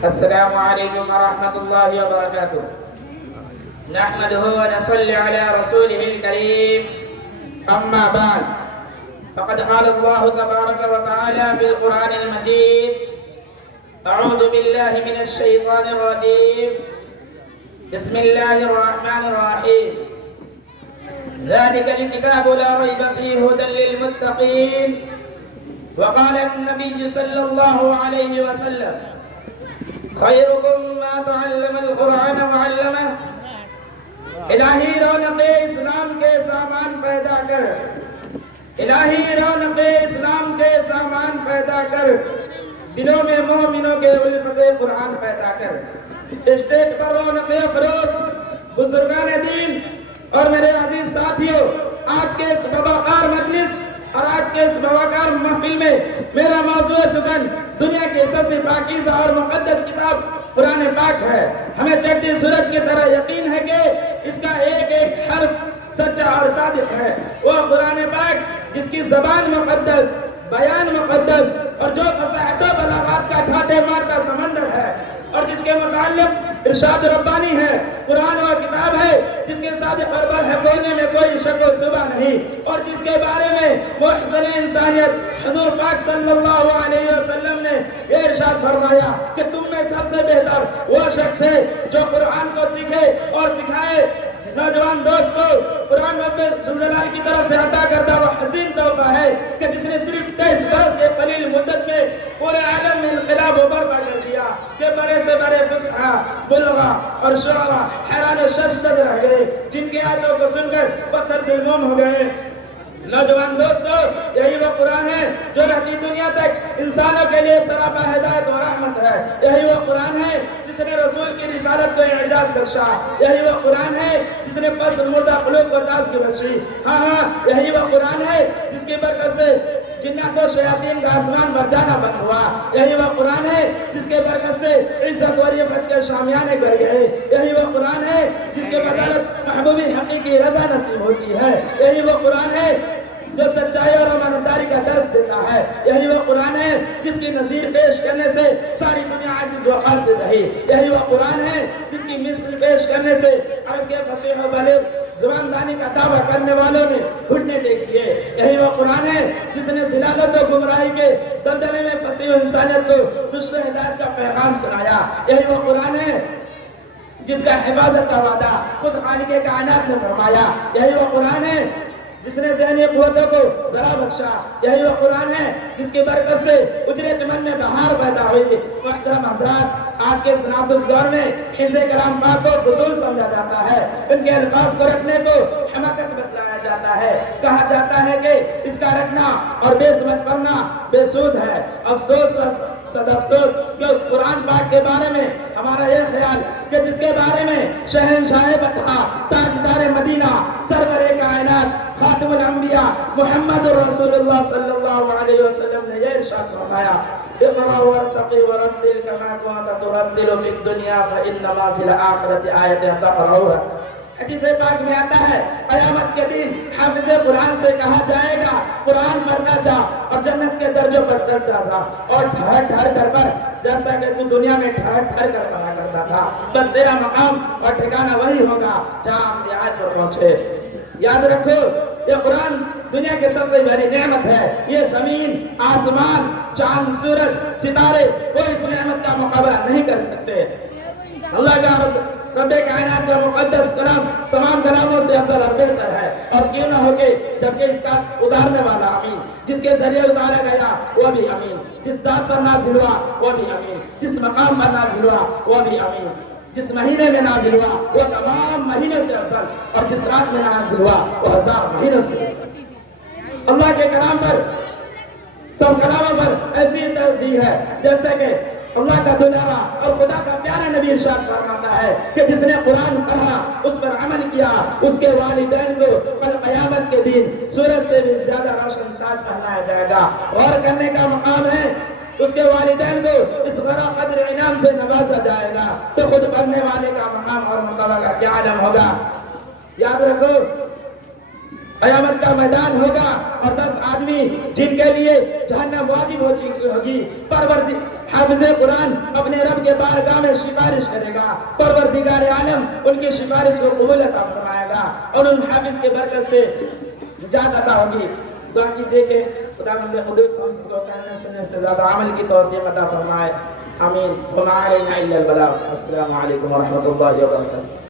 السلام علیکم ورحمۃ اللہ وبرکاتہ نحمده ونصلي على رسوله الكريم اما بعد فقد قال الله تبارك وتعالى في القرآن المجيد اعوذ بالله من الشيطان الرجيم بسم الله الرحمن الرحيم ذلك الكتاب لا ريب فيه هدى للمتقين وقال النبي صلى الله عليه وسلم خيركم ما تعلم القرآن وعلمه الہی رونق اسلام کے سامان پیدا کر الہی رونق اسلام کے سامان پیدا کر دلوں میں مومنوں کے الفت قرآن پیدا کر اسٹیج پر رونق افروز بزرگان دین اور میرے عزیز ساتھیوں آج کے اس باباکار مجلس اور آج کے اس باباکار محفل میں میرا موضوع سخن دنیا کی سب سے پاکیزہ اور مقدس کتاب قرآن پاک ہے ہمیں چڑھتی سورج کی طرح یقین ہے کہ اس کا ایک ایک حرف سچا اور صادق ہے وہ قرآن پاک جس کی زبان مقدس بیان مقدس اور جو فصاحت و بلاغات کا ٹھاٹے مارتا سمندر ہے اور جس کے متعلق ارشاد ربانی ہے قرآن وہ کتاب ہے جس کے صادق اور برحق ہونے میں کوئی شک و شبہ نہیں اور جس کے بارے میں محسن انسانیت حضور پاک صلی اللہ علیہ وسلم نے یہ ارشاد فرمایا کہ تم میں سب سے بہتر وہ شخص ہے جو قرآن کو سیکھے اور سکھائے نوجوان دوستو قرآن رب ذوالجلال کی طرف سے عطا کردہ وہ حسین تحفہ ہے کہ جس نے صرف 23 برس کے قلیل مدت میں پورے عالم میں انقلاب و برپا کر دیا کہ بڑے سے بڑے فصحا بلغا اور شعرا حیران و ششدر رہ گئے جن کی آیتوں کو سن کر پتھر دل موم ہو گئے نوجوان دوستو یہی وہ قرآن ہے جو رہتی دنیا تک انسانوں کے لیے سراپا ہدایت و رحمت ہے یہی وہ قرآن ہے جس نے رسول کی رسالت کو اعجاز بخشا یہی وہ قرآن ہے جس نے پس مردہ قلوب کو تاز کی بخشی ہاں یہی وہ قرآن ہے جس کی برکت سے جنات و شیاطین کا آسمان بر جانا بند ہوا یہی وہ قرآن ہے جس کے برکت سے عزت و رفعت کے شامیانے گر گئے یہی وہ قرآن ہے جس کے بدولت محبوبی حقیقی رضا نصیب ہوتی ہے یہی وہ قرآن ہے جو سچائی اور ایمانداری کا درس دیتا ہے یہی وہ قرآن ہے جس کی نظیر پیش کرنے سے ساری دنیا عاجز و قاصر رہی یہی وہ قرآن ہے جس کی مثل پیش کرنے سے عرب کے فصیح و بلیغ زبان دانی کا دعویٰ کرنے والوں نے گھٹنے ٹیک دیے یہی وہ قرآن ہے جس نے دلالت و گمراہی کے دلدلے میں پھنسی ہوئی انسانیت کو نصر ہدایت کا پیغام سنایا یہی وہ قرآن ہے جس کا حفاظت کا وعدہ خود خالق کائنات نے فرمایا یہی وہ قرآن ہے جس نے ذہنی قوتوں کو ذرا بخشا یہی وہ قرآن ہے جس کی برکت سے اجرے چمن میں بہار پیدا ہوئی محترم حضرات آج کے سنابت دور میں حفظ کلام پاک کو فضول سمجھا جاتا ہے ان کے الفاظ کو رکھنے کو حماقت بتلایا جاتا ہے کہا جاتا ہے کہ اس کا رکھنا اور بے سمجھ پڑھنا بے سود ہے افسوس صد افسوس کہ اس قرآن پاک کے بارے میں ہمارا یہ خیال کہ جس کے بارے میں شہنشاہ بطحا تاجدار مدینہ سرور کائنات خاتم الانبیاء محمد رسول اللہ صلی اللہ علیہ وسلم نے یہ ارشاد فرمایا اقرأ وارتقي ورتل كما كنت ترتل في الدنيا فإنما في الآخرة آية تقرأها حدیث پاک میں آتا ہے قیامت کے دن حافظ قرآن سے کہا جائے گا قرآن پڑھنا جا اور جنت کے درجوں پر چڑھتا تھا اور ٹھہر ٹھہر کر پڑھ جیسا کہ تو دنیا میں ٹھہر ٹھہر کر پڑھا کرتا تھا بس تیرا مقام اور ٹھکانہ وہی ہوگا جہاں اپنی آیت پر پہنچے یاد رکھو یہ قرآن دنیا کے سب سے بڑی نعمت ہے یہ زمین آسمان چاند سورج ستارے کوئی اس نعمت کا مقابلہ نہیں کر سکتے اللہ کا رب کائنات کا مقدس کلام تمام کلاموں سے افضل اور بہتر ہے اور کیوں نہ ہو کہ جبکہ اس کا اتارنے والا امین جس کے ذریعے اتارا گیا وہ بھی امین جس ذات پر نازل ہوا وہ بھی امین جس مقام پر نازل ہوا وہ بھی امین جس مہینے میں نازل ہوا وہ تمام مہینے سے افضل اور جس رات میں نازل ہوا وہ 1000 مہینوں سے اللہ کے کلام پر سب کلاموں پر ایسی ترجیح ہے جیسے کہ اللہ کا دلارا اور خدا کا پیارا نبی ارشاد فرماتا ہے کہ جس نے قرآن پڑھا اس پر عمل کیا اس کے والدین کو کل قیامت کے دن سورج سے بھی زیادہ روشن تاج پہنایا جائے گا غور کرنے کا مقام ہے اس کے والدین کو اس غرا قدر انعام سے نوازا جائے گا تو خود پڑھنے والے کا مقام اور مرتبہ کا کیا عالم ہوگا یاد رکھو قیامت کا میدان ہوگا اور 10 آدمی جن کے لیے جہنم واجب ہوگی، حافظ قرآن اپنے رب کے بارگاہ میں سفارش کرے گا، پروردگار عالم ان کی سفارش کو قبول عطا فرمائے گا اور ان حافظ کے برکت سے نجات عطا ہوگی۔ دعا کیجیے کہ خداوند قدوس ہم سب کو کہنے سننے سے زیادہ عمل کی توفیق عطا فرمائے، آمین۔ وما علینا الا البلاغ۔ السلام علیکم ورحمۃ اللہ وبرکاتہ۔